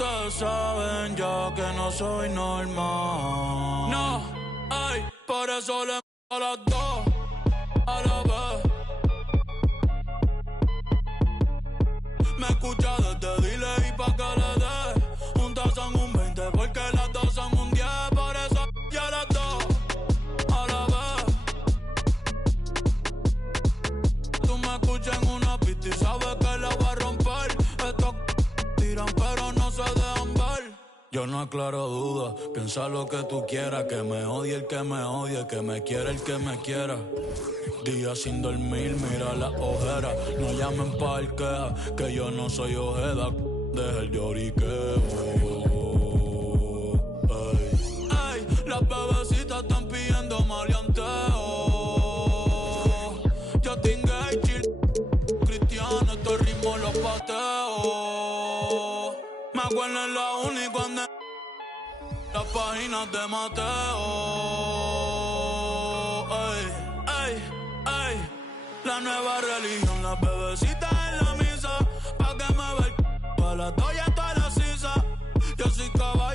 ustedes saben ya que no soy normal. No, ay, por eso le a las dos a la vez. Me escucha desde delay pa' que le dé un tazón, un 20, porque las dos son un 10. Por eso ya las dos a la vez. Tú me escuchas en una pista y sabes que la voy a romper. Estos tiran pero no se dejan ver. Yo no aclaro dudas, piensa lo que tú quieras. Que me odie el que me odie, que me quiera el que me quiera. Días sin dormir, mira las ojeras. No llamen parquea, que yo no soy ojeda. Deja el lloriqueo. Ay, las bebecitas están pidiendo maleanteo. Yo tengo chill, cristiano, estos ritmos los pateo. Me acuerdo en la uni cuando las páginas de Mateo. La nueva religión, las bebecitas en la misa, pa' que me ve a la toalla, toda la sisa. Yo soy caballo.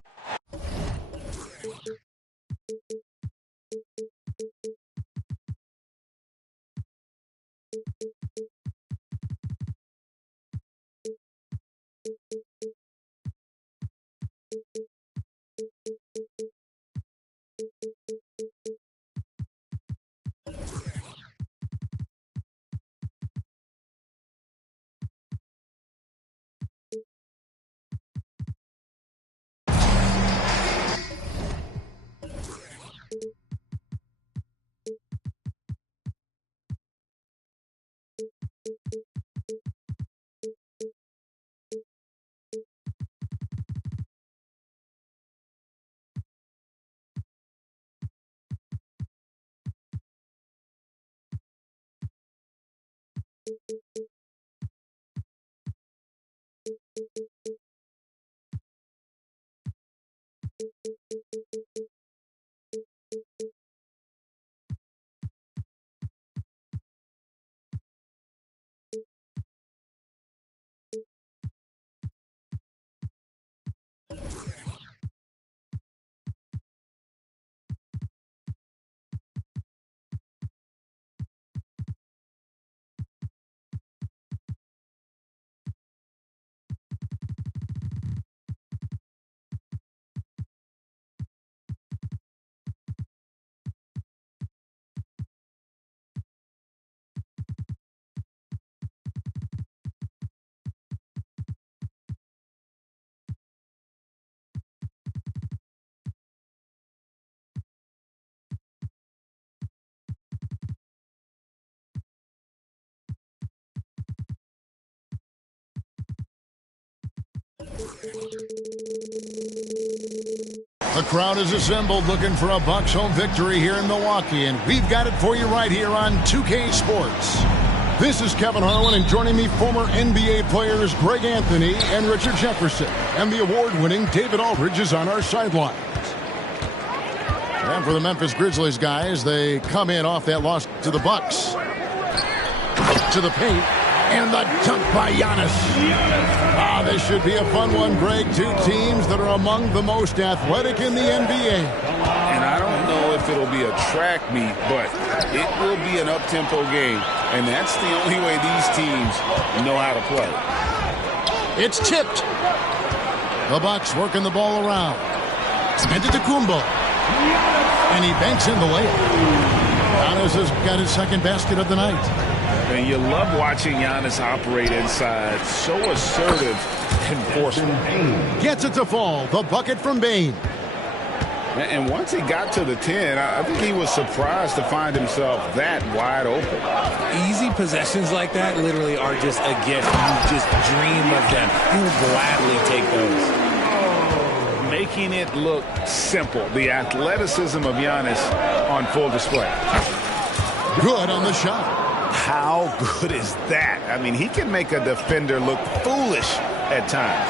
The crowd is assembled looking for a Bucks home victory here in Milwaukee, and we've got it for you right here on 2K Sports. This is Kevin Harlan, and joining me, former NBA players Greg Anthony and Richard Jefferson, and the award-winning David Aldridge is on our sidelines. And for the Memphis Grizzlies guys, they come in off that loss to the Bucks. To the paint. And the dunk by Giannis. This should be a fun one, Greg. Two teams that are among the most athletic in the NBA. And I don't know if it'll be a track meet, but it will be an up-tempo game. And that's the only way these teams know how to play. It's tipped. The Bucks working the ball around. Antetokounmpo. And he banks in the layup. Giannis has got his second basket of the night. And you love watching Giannis operate inside. So assertive and forceful. Gets it to fall. The bucket from Bane. And once he got to the 10, I think he was surprised to find himself that wide open. Easy possessions like that literally are just a gift. You just dream of them. You'll gladly take those. Making it look simple. The athleticism of Giannis on full display. Good on the shot. How good is that? I mean, he can make a defender look foolish at times.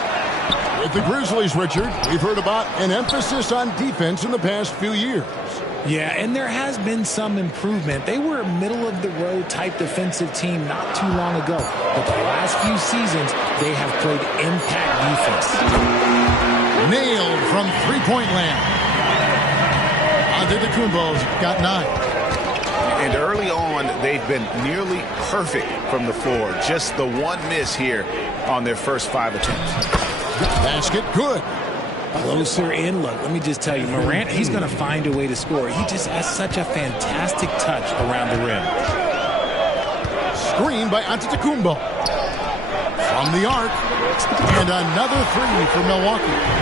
With the Grizzlies, Richard, we've heard about an emphasis on defense in the past few years. Yeah, and there has been some improvement. They were a middle-of-the-road type defensive team not too long ago. But the last few seasons, they have played impact defense. Nailed from three-point land. Antetokounmpo's got 9. And early on, they've been nearly perfect from the floor. Just the one miss here on their first 5 attempts. Basket good. Closer in. Look, let me just tell you, Morant, he's going to find a way to score. He just has such a fantastic touch around the rim. Screen by Antetokounmpo. From the arc. And another 3 for Milwaukee.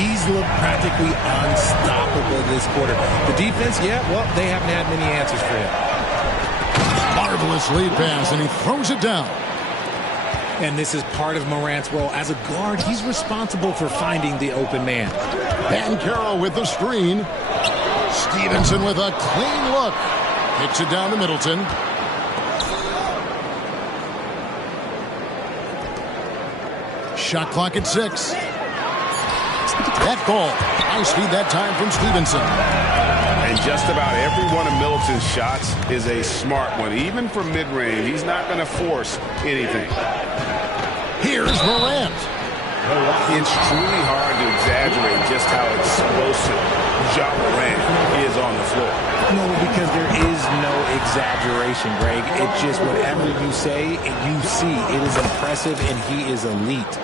He's looked practically unstoppable this quarter. The defense, yeah, well, they haven't had many answers for him. Marvelous lead pass, and he throws it down. And this is part of Morant's role. As a guard, he's responsible for finding the open man. Banchero with the screen. Stevenson with a clean look. Kicks it down to Middleton. Shot clock at 6. That goal. High speed that time from Stevenson. And just about every one of Middleton's shots is a smart one. Even from mid-range, he's not going to force anything. Here's Morant. It's truly hard to exaggerate just how explosive Ja Morant is on the floor. No, because there is no exaggeration, Greg. It's just whatever you say, you see. It is impressive, and he is elite.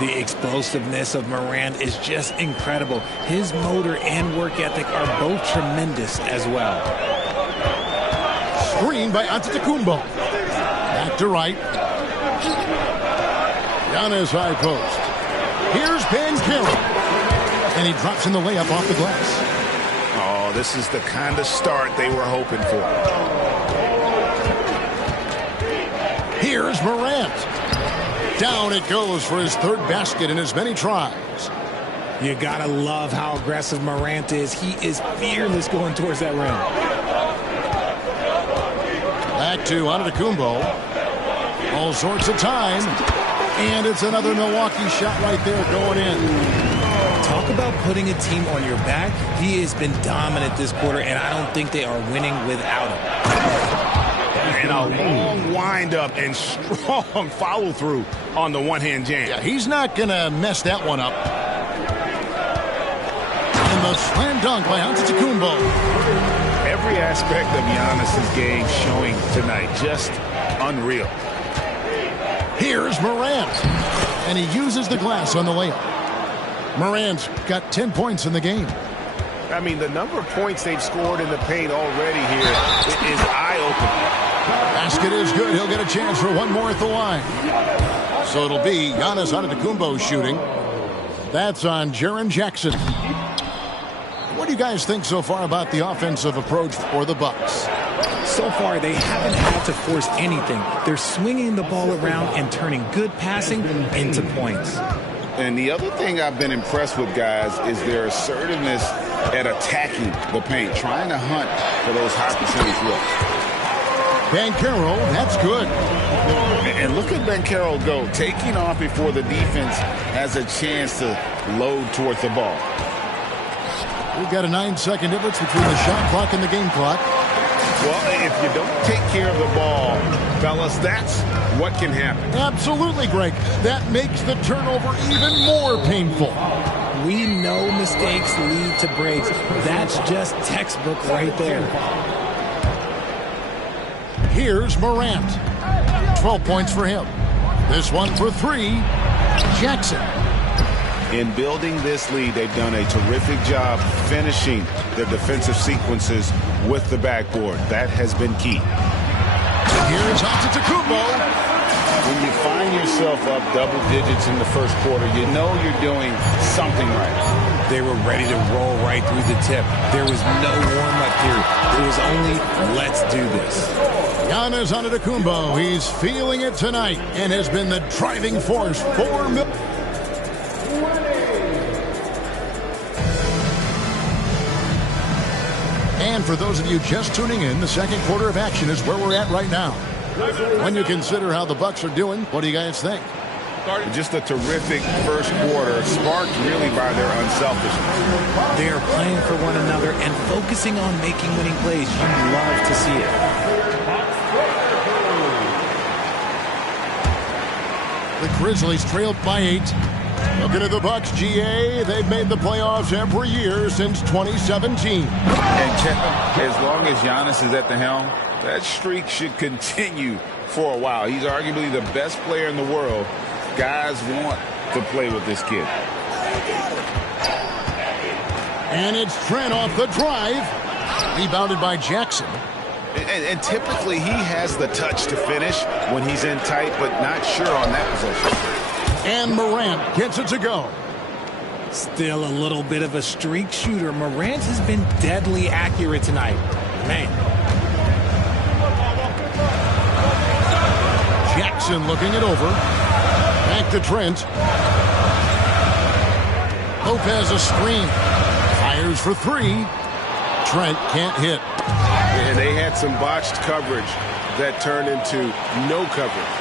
The explosiveness of Morant is just incredible. His motor and work ethic are both tremendous as well. Screen by Antetokounmpo. Back to right. Giannis high post. Here's Banchero. And he drops in the layup off the glass. Oh, this is the kind of start they were hoping for. Here's Morant. Down it goes for his 3rd basket in as many tries. You gotta love how aggressive Morant is. He is fearless going towards that rim. Back to Antetokounmpo. All sorts of time. And it's another Milwaukee shot right there going in. Talk about putting a team on your back. He has been dominant this quarter, and I don't think they are winning without him. And a long windup and strong follow-through on the one-hand jam. Yeah, he's not going to mess that one up. And the slam dunk by Antetokounmpo. Every aspect of Giannis's game showing tonight. Just unreal. Here's Morant. And he uses the glass on the layup. Morant's got 10 points in the game. I mean, the number of points they've scored in the paint already here is eye-opening. Basket is good. He'll get a chance for one more at the line. So it'll be Giannis Antetokounmpo shooting. That's on Jaren Jackson. What do you guys think so far about the offensive approach for the Bucks? So far, they haven't had to force anything. They're swinging the ball around and turning good passing into points. And the other thing I've been impressed with, guys, is their assertiveness at attacking the paint, trying to hunt for those high percentage looks. Banchero, that's good. And look at Banchero go, taking off before the defense has a chance to load towards the ball. We've got a 9-second difference between the shot clock and the game clock. Well, if you don't take care of the ball, fellas, that's what can happen. Absolutely, Greg. That makes the turnover even more painful. We know mistakes lead to breaks. That's just textbook right there. Here's Morant. 12 points for him. This one for 3. Jackson. In building this lead, they've done a terrific job finishing their defensive sequences with the backboard. That has been key. Here's Antetokounmpo. When you find yourself up double digits in the first quarter, you know you're doing something right. They were ready to roll right through the tip. There was no warm-up period. It was only, let's do this. Giannis Antetokounmpo, he's feeling it tonight and has been the driving force for Milwaukee. And for those of you just tuning in, the second quarter of action is where we're at right now. When you consider how the Bucks are doing, what do you guys think? Just a terrific first quarter, sparked really by their unselfishness. They are playing for one another and focusing on making winning plays. You love to see it. The Grizzlies trailed by 8. Looking at the Bucks, GA, they've made the playoffs every year since 2017. And Kevin, as long as Giannis is at the helm, that streak should continue for a while. He's arguably the best player in the world. Guys want to play with this kid. And it's Trent off the drive. Rebounded by Jackson. And typically he has the touch to finish when he's in tight, but not sure on that possession. And Morant gets it to go. Still a little bit of a streak shooter. Morant has been deadly accurate tonight. Man. Jackson looking it over. Back to Trent. Lopez a screen. Fires for three. Trent can't hit. And they had some botched coverage that turned into no coverage.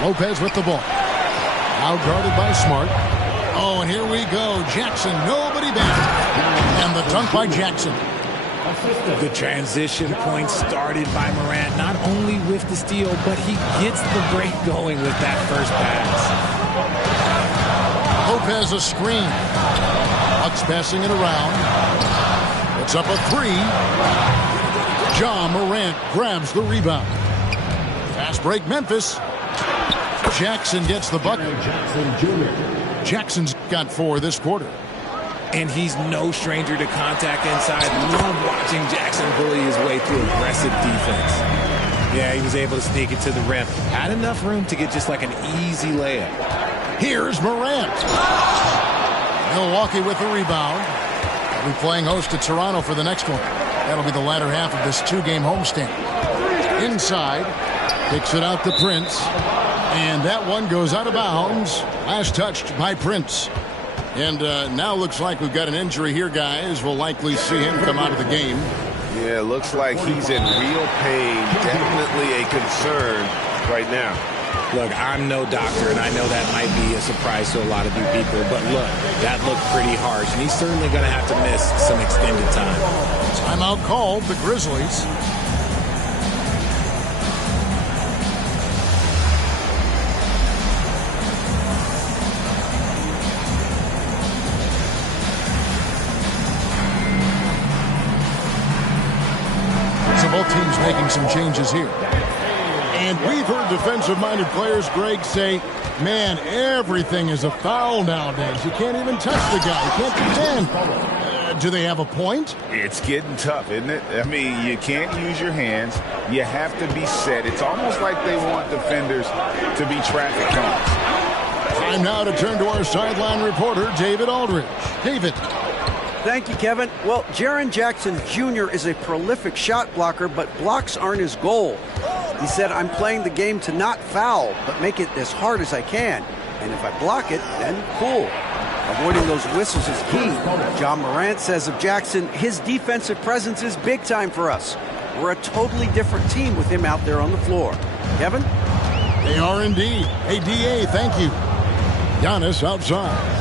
Lopez with the ball. Now guarded by Smart. Oh, and here we go. Jackson, nobody back. And the dunk by Jackson. The transition point started by Morant, not only with the steal, but he gets the break going with that first pass. Lopez a screen. Bucks passing it around. It's up a three. Ja Morant grabs the rebound. Fast break, Memphis. Jackson gets the bucket. Jackson's got 4 this quarter. And he's no stranger to contact inside. Love watching Jackson bully his way through aggressive defense. Yeah, he was able to sneak it to the rim. Had enough room to get just like an easy layup. Here's Morant. Milwaukee with the rebound. We'll be playing host to Toronto for the next one. That'll be the latter half of this 2-game homestand. Inside. Kicks it out to Prince. And that one goes out of bounds. Last touched by Prince. And now looks like we've got an injury here, guys. We'll likely see him come out of the game. Yeah, looks like he's in real pain. Definitely a concern right now. Look, I'm no doctor, and I know that might be a surprise to a lot of you people. But look, that looked pretty harsh, and he's certainly going to have to miss some extended time. Timeout called, the Grizzlies. Both teams making some changes here. And we've heard defensive-minded players, Greg, say, man, everything is a foul nowadays. You can't even touch the guy. You can't defend. Do they have a point? It's getting tough, isn't it? I mean, you can't use your hands. You have to be set. It's almost like they want defenders to be traffic cones. Time now to turn to our sideline reporter, David Aldridge. David. Thank you, Kevin. Well, Jaren Jackson Jr. is a prolific shot blocker, but blocks aren't his goal. He said, I'm playing the game to not foul, but make it as hard as I can. And if I block it, then cool. Avoiding those whistles is key. Ja Morant says of Jackson, his defensive presence is big time for us. We're a totally different team with him out there on the floor. Kevin? They are indeed. Hey, DA, thank you. Giannis outside.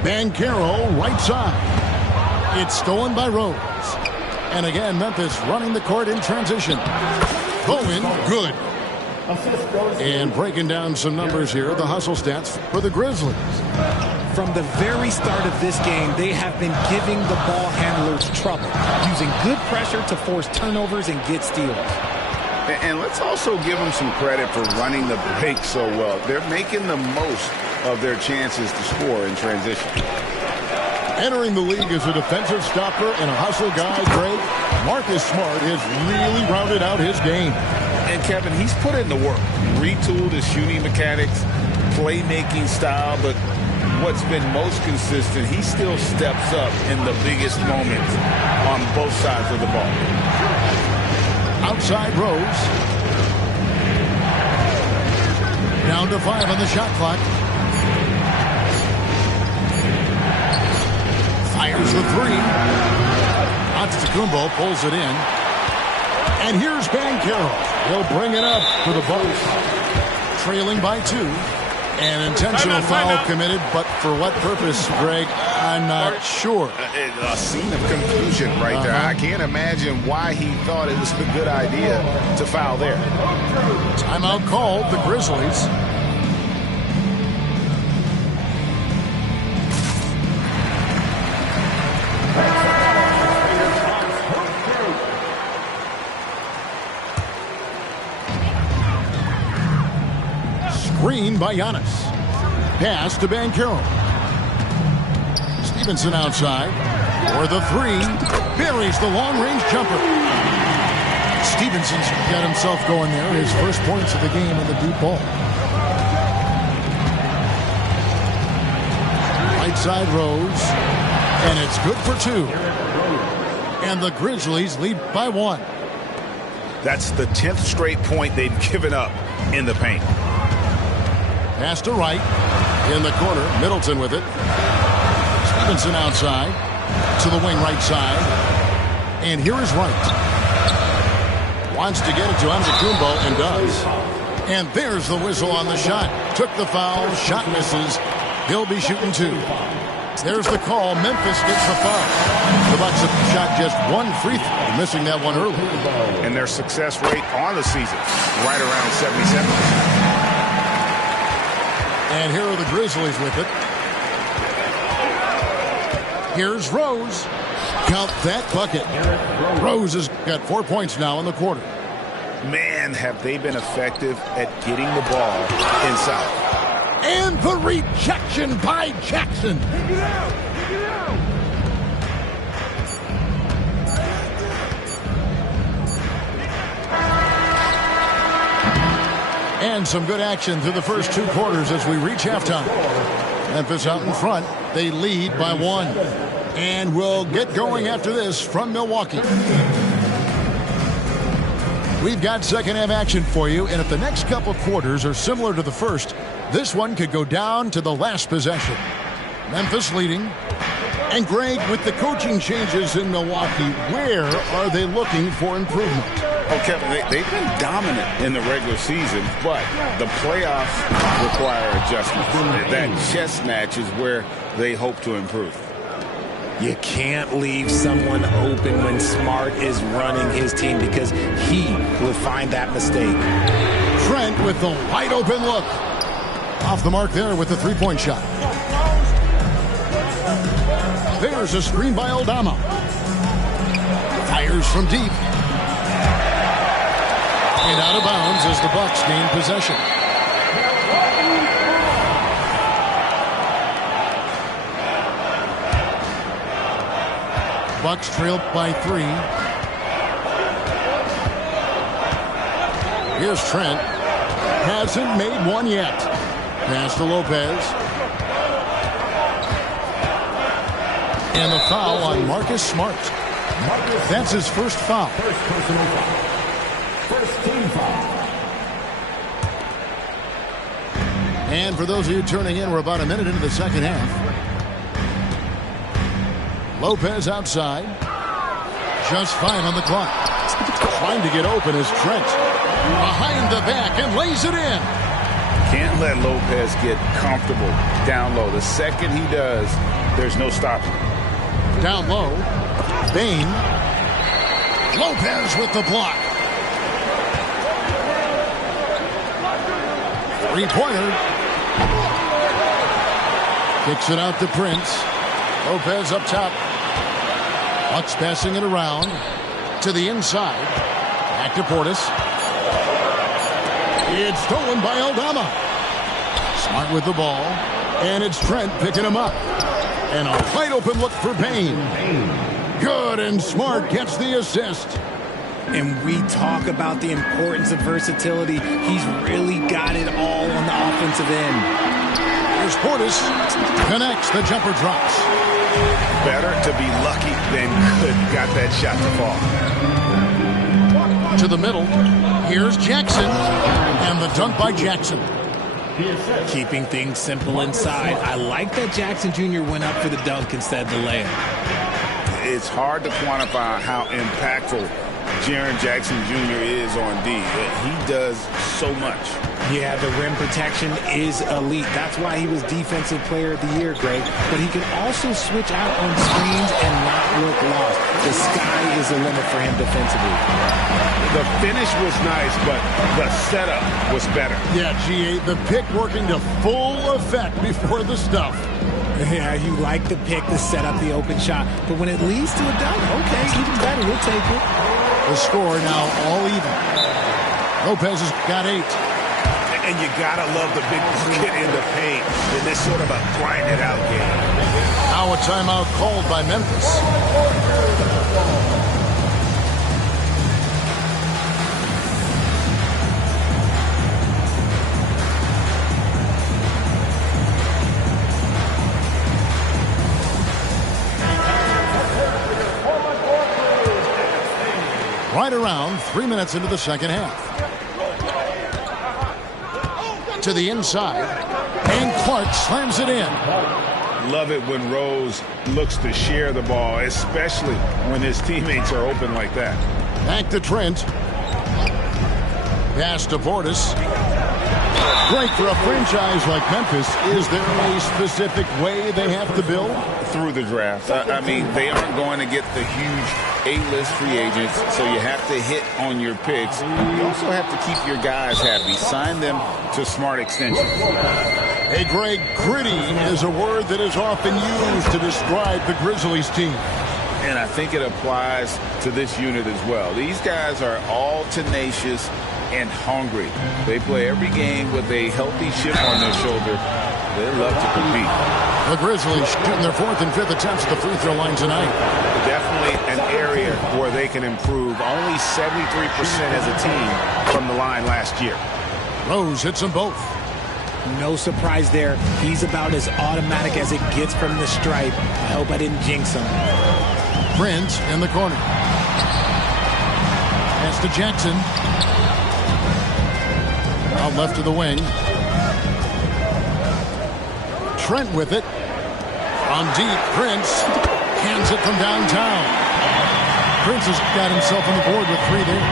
Banchero right side. It's stolen by Rose. And again, Memphis running the court in transition. Bowen, good. And breaking down some numbers here, the hustle stats for the Grizzlies. From the very start of this game, they have been giving the ball handlers trouble, using good pressure to force turnovers and get steals. And let's also give them some credit for running the break so well. They're making the most of their chances to score in transition. Entering the league as a defensive stopper and a hustle guy, Greg, Marcus Smart has really rounded out his game. And Kevin, he's put in the work. Retooled his shooting mechanics, playmaking style, but what's been most consistent, he still steps up in the biggest moments on both sides of the ball. Outside Rose. Down to 5 on the shot clock. Fires the three. Antetokounmpo pulls it in. And here's Banchero. He'll bring it up for the Bucks. Trailing by 2. An intentional foul committed, but for what purpose, Greg? I'm not sure. A scene of confusion right there. I can't imagine why he thought it was a good idea to foul there. Timeout called, the Grizzlies. Screen by Giannis. Pass to Banchero. Stevenson outside for the three. Buries the long-range jumper. Stevenson's got himself going there. His first points of the game in the deep ball. Right side Rose. And it's good for two. And the Grizzlies lead by 1. That's the 10th straight point they've given up in the paint. Pass to Wright. In the corner. Middleton with it. Stevenson outside. To the wing right side. And here is Wright. Wants to get it to Antetokounmpo and does. And there's the whistle on the shot. Took the foul. Shot misses. He'll be shooting 2. There's the call. Memphis gets the foul. The Bucks have shot just 1 free throw, missing that one early. And their success rate on the season, right around 77%. And here are the Grizzlies with it. Here's Rose. Count that bucket. Rose has got 4 points now in the quarter. Man, have they been effective at getting the ball inside. And the rejection by Jackson. Take it out. Take it out. And some good action through the first 2 quarters as we reach halftime. Memphis out in front. They lead by 1. And we'll get going after this from Milwaukee. We've got second half action for you, and if the next couple quarters are similar to the first, this one could go down to the last possession. Memphis leading. And Greg, with the coaching changes in Milwaukee, where are they looking for improvement? Oh, Kevin, they've been dominant in the regular season, but the playoffs require adjustments. That chess match is where they hope to improve. You can't leave someone open when Smart is running his team because he will find that mistake. Trent with the wide open look. Off the mark there with the three-point shot. There's a screen by Aldama. Fires from deep. And out of bounds as the Bucks gain possession. Bucks trailed by 3. Here's Trent. Hasn't made one yet. Pass to Lopez. And the foul on Marcus Smart. That's his first foul. First personal foul. First team foul. And for those of you tuning in, we're about a minute into the second half. Lopez outside. Just 5 on the clock. Trying to get open is Trent. Behind the back and lays it in. Can't let Lopez get comfortable down low. The second he does, there's no stopping. Down low. Bain. Lopez with the block. Three-pointer. Kicks it out to Prince. Lopez up top. Bucks passing it around to the inside. Back to Portis. It's stolen by Aldama. Smart with the ball. And it's Trent picking him up. And a wide open look for Bain. Good, and Smart gets the assist. And we talk about the importance of versatility. He's really got it all on the offensive end. Here's Portis. Connects. The jumper drops. Better to be lucky than good. Got that shot to fall. To the middle. Here's Jackson. And the dunk by Jackson. Keeping things simple inside. I like that Jackson Jr. went up for the dunk instead of the layup. It's hard to quantify how impactful Jaren Jackson Jr. is on D. He does so much. Yeah, the rim protection is elite. That's why he was Defensive Player of the Year, Greg. But he can also switch out on screens and not look lost. The sky is the limit for him defensively. The finish was nice, but the setup was better. Yeah, GA, the pick working to full effect before the stuff. Yeah, you like the pick to set up the open shot. But when it leads to a dunk, okay, even better. We'll take it. The score now all even. Lopez has got 8. And you gotta love the big bucket in the paint in this sort of a grind-it-out game. Now a timeout called by Memphis. Right around 3 minutes into the second half. To the inside, and Clark slams it in. Love it when Rose looks to share the ball, especially when his teammates are open like that. Back to Trent. Pass to Portis. Great for a franchise like Memphis. Is there a specific way they have to build? Through the draft. I mean, they aren't going to get the huge A-list free agents, so you have to hit on your picks. You also have to keep your guys happy. Sign them to smart extensions. Hey, Greg, gritty is a word that is often used to describe the Grizzlies team. And I think it applies to this unit as well. These guys are all tenacious and hungry. They play every game with a healthy chip on their shoulder. They love to compete. The Grizzlies shooting their 4th and 5th attempts at the free throw line tonight. Definitely an area where they can improve. Only 73% as a team from the line last year. Rose hits them both. No surprise there. He's about as automatic as it gets from the stripe. I hope I didn't jinx him. Prince in the corner. Pass to Jackson. Out left to the wing. Trent with it. From deep, Prince hands it from downtown. Prince has got himself on the board with 3 there.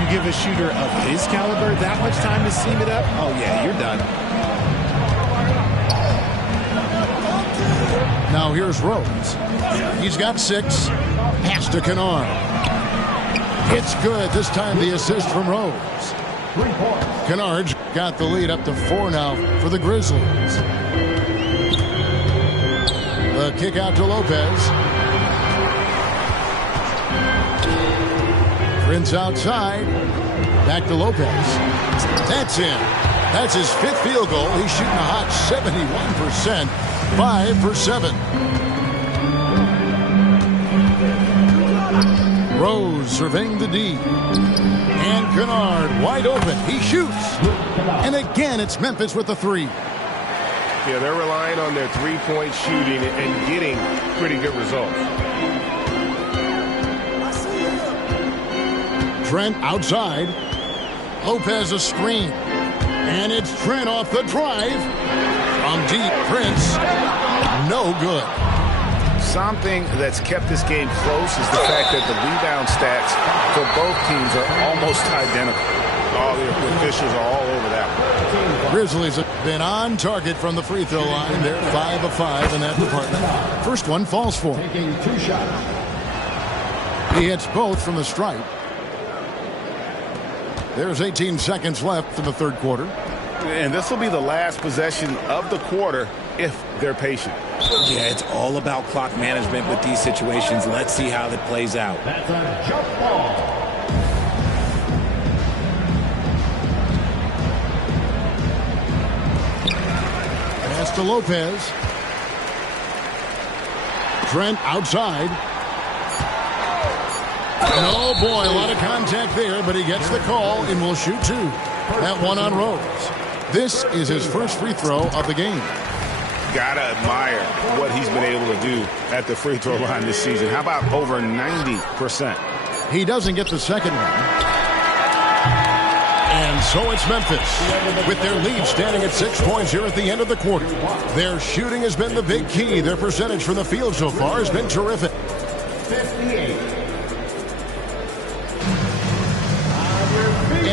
You give a shooter of his caliber that much time to seam it up? Oh, yeah, you're done. Now here's Rose. He's got 6. Pass to Kennard. It's good. This time the assist from Rose. Kennard's got the lead up to 4 now for the Grizzlies. The kick out to Lopez. Prince outside. Back to Lopez. That's in. That's his 5th field goal. He's shooting a hot 71%. 5 for 7. Rose surveying the D. And Kennard wide open. He shoots. And again, it's Memphis with the 3. Yeah, they're relying on their three-point shooting and getting pretty good results. Trent outside. Lopez a screen. And it's Trent off the drive. From deep, Prince. No good. Something that's kept this game close is the fact that the rebound stats for both teams are almost identical. All the officials are all over that one. Grizzlies have been on target from the free throw line. They're 5 of 5 in that department. First one falls for him. Taking 2 shots. He hits both from the stripe. There's 18 seconds left in the 3rd quarter. And this will be the last possession of the quarter if they're patient. Yeah, it's all about clock management with these situations. Let's see how it plays out. That's a jump ball. Pass to Lopez. Trent outside. And oh boy, a lot of contact there, but he gets the call and will shoot 2. That one on Rose. This is his first free throw of the game. Gotta admire what he's been able to do at the free throw line this season. How about over 90%? He doesn't get the second one. And so it's Memphis with their lead standing at 6 points here at the end of the quarter. Their shooting has been the big key. Their percentage from the field so far has been terrific. 58.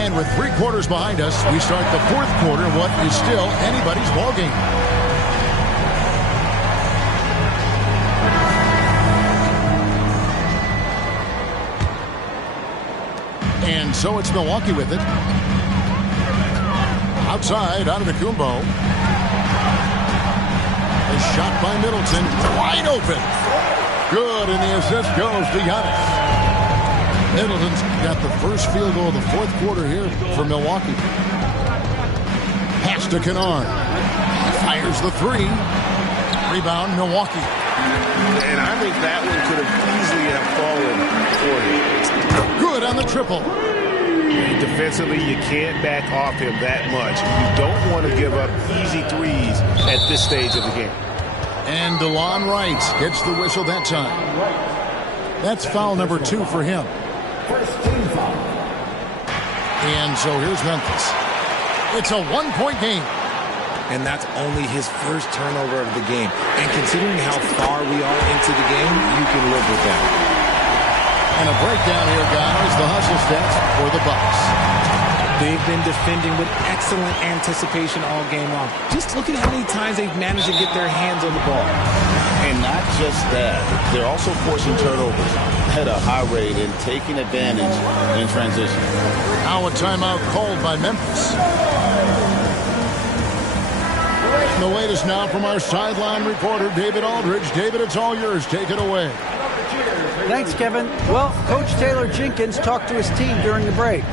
And with 3 quarters behind us, we start the 4th quarter, what is still anybody's ballgame. And so it's Milwaukee with it. Outside, Antetokounmpo. A shot by Middleton, wide open. Good, and the assist goes to Giannis. Middleton's got the first field goal of the 4th quarter here for Milwaukee. Pass to Kennard. Fires the 3. Rebound, Milwaukee. And I think that one could have easily have fallen for him. Good on the triple. Defensively, you can't back off him that much. You don't want to give up easy threes at this stage of the game. And DeLon Wright gets the whistle that time. That's foul number 2 for him. And so here's Memphis. It's a 1-point game. And that's only his first turnover of the game. And considering how far we are into the game, you can live with that. And a breakdown here, guys. The hustle stats for the Bucks. They've been defending with excellent anticipation all game long. Just look at how many times they've managed to get their hands on the ball. And not just that, they're also forcing turnovers at a high rate and taking advantage in transition. Now a timeout called by Memphis. The latest now from our sideline reporter, David Aldridge. David, it's all yours. Take it away. Thanks, Kevin. Well, Coach Taylor Jenkins talked to his team during the break.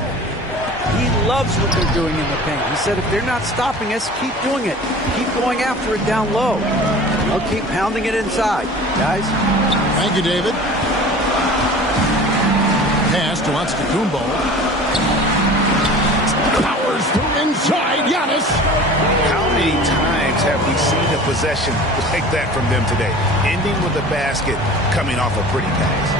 He loves what they're doing in the paint. He said, if they're not stopping us, keep doing it. Keep going after it down low. They'll keep pounding it inside, guys. Thank you, David. Pass to Antetokounmpo. Powers through inside, Giannis. How many times have we seen a possession like that from them today? Ending with a basket, coming off a pretty pass.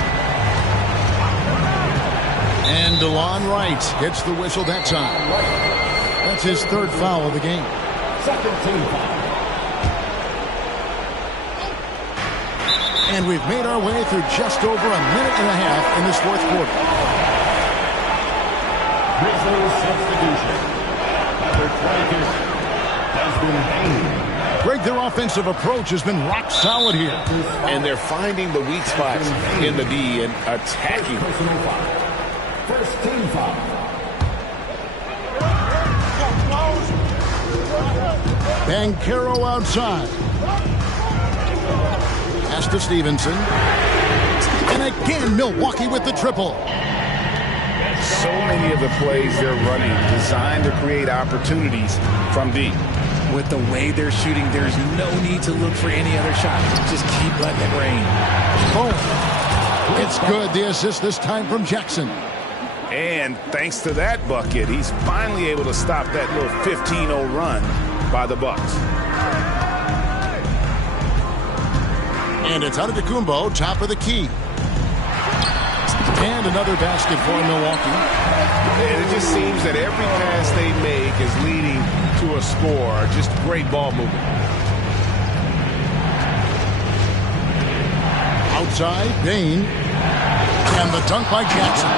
And DeLon Wright gets the whistle that time. That's his 3rd foul of the game. Second team foul. And we've made our way through just over a minute and a half in this 4th quarter. Grizzlies substitution. Number 22 has been Bain. Greg, their offensive approach has been rock solid here. And they're finding the weak spots in the D and attacking. Personal foul. First team foul. Banchero outside. Pass to Stevenson. And again, Milwaukee with the triple. So many of the plays they're running designed to create opportunities from deep. With the way they're shooting, there's no need to look for any other shot. Just keep letting it rain. Boom. It's good. The assist this time from Jackson. And thanks to that bucket, he's finally able to stop that little 15-0 run by the Bucks. And it's Antetokounmpo, top of the key. And another basket for Milwaukee. And it just seems that every pass they make is leading to a score. Just great ball movement. Outside, Bain. And the dunk by Jackson.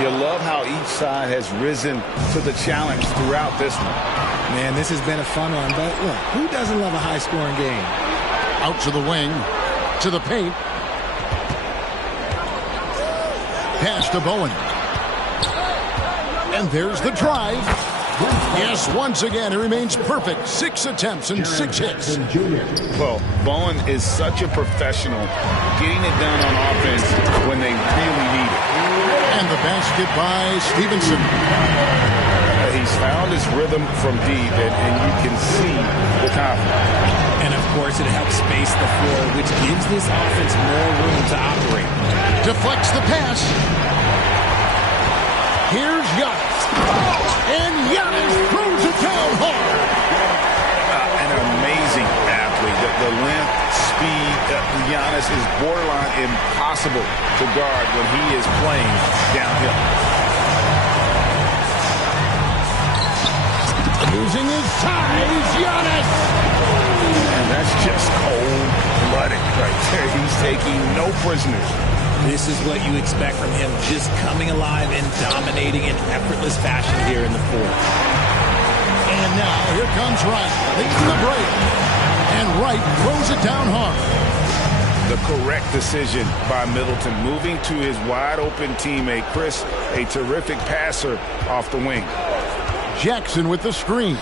You love how each side has risen to the challenge throughout this one. Man, this has been a fun one, but look, who doesn't love a high-scoring game? Out to the wing, to the paint. Pass to Bowen. And there's the drive. Yes, once again, it remains perfect. 6 attempts and 6 hits. Well, Bowen is such a professional, getting it done on offense when they really need it. And the basket by Stevenson. He's found his rhythm from deep, and you can see the confidence. And, of course, it helps space the floor, which gives this offense more room to operate. Deflects the pass. Here's Giannis. And Giannis throws it down hard. An amazing athlete. The length, speed, Giannis is borderline impossible to guard when he is playing downhill. Using his size, Giannis. And that's just cold-blooded right there. He's taking no prisoners. This is what you expect from him, just coming alive and dominating in effortless fashion here in the fourth. And now here comes Wright, leading the break. And Wright throws it down hard. The correct decision by Middleton, moving to his wide-open teammate, Chris, a terrific passer off the wing. Jackson with the screen.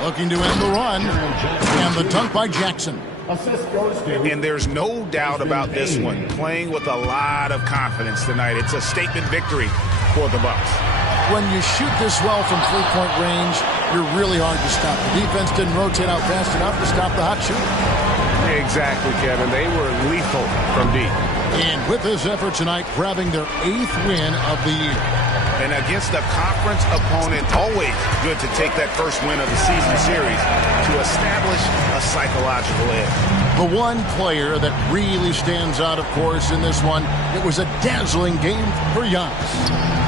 Looking to end the run. And the dunk by Jackson. And there's no doubt about this one. Playing with a lot of confidence tonight. It's a statement victory for the Bucks. When you shoot this well from three-point range, you're really hard to stop. The defense didn't rotate out fast enough to stop the hot shooter. Exactly, Kevin. They were lethal from deep. And with this effort tonight, grabbing their 8th win of the year. And against a conference opponent, always good to take that first win of the season series to establish a psychological edge. The one player that really stands out, of course, in this one, it was a dazzling game for Giannis.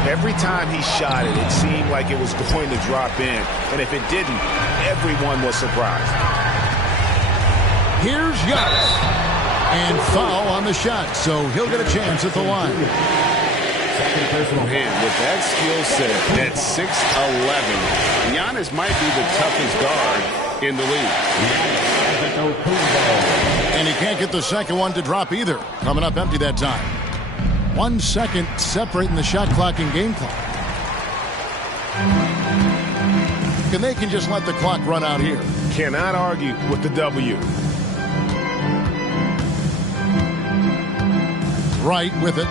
Every time he shot it, it seemed like it was going to drop in. And if it didn't, everyone was surprised. Here's Giannis. And foul on the shot, so he'll get a chance at the line. Man, with that skill set at 6'11", Giannis might be the toughest guard in the league. And he can't get the second one to drop either. Coming up empty that time. 1 second separating the shot clock and game clock. And they can just let the clock run out here. Cannot argue with the W. Right with it.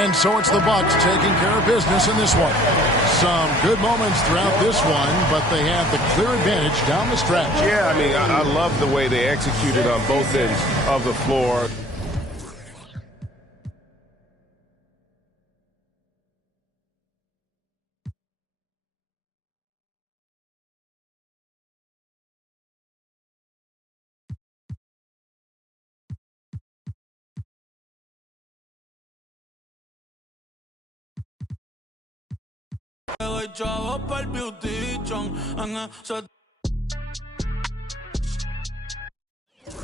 And so it's the Bucks taking care of business in this one. Some good moments throughout this one, but they have the clear advantage down the stretch. Yeah, I mean, I love the way they executed on both ends of the floor. Doy chavo pa'l beautician en ese...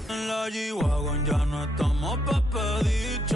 En la G-Wagon ya no estamos pa' pedir.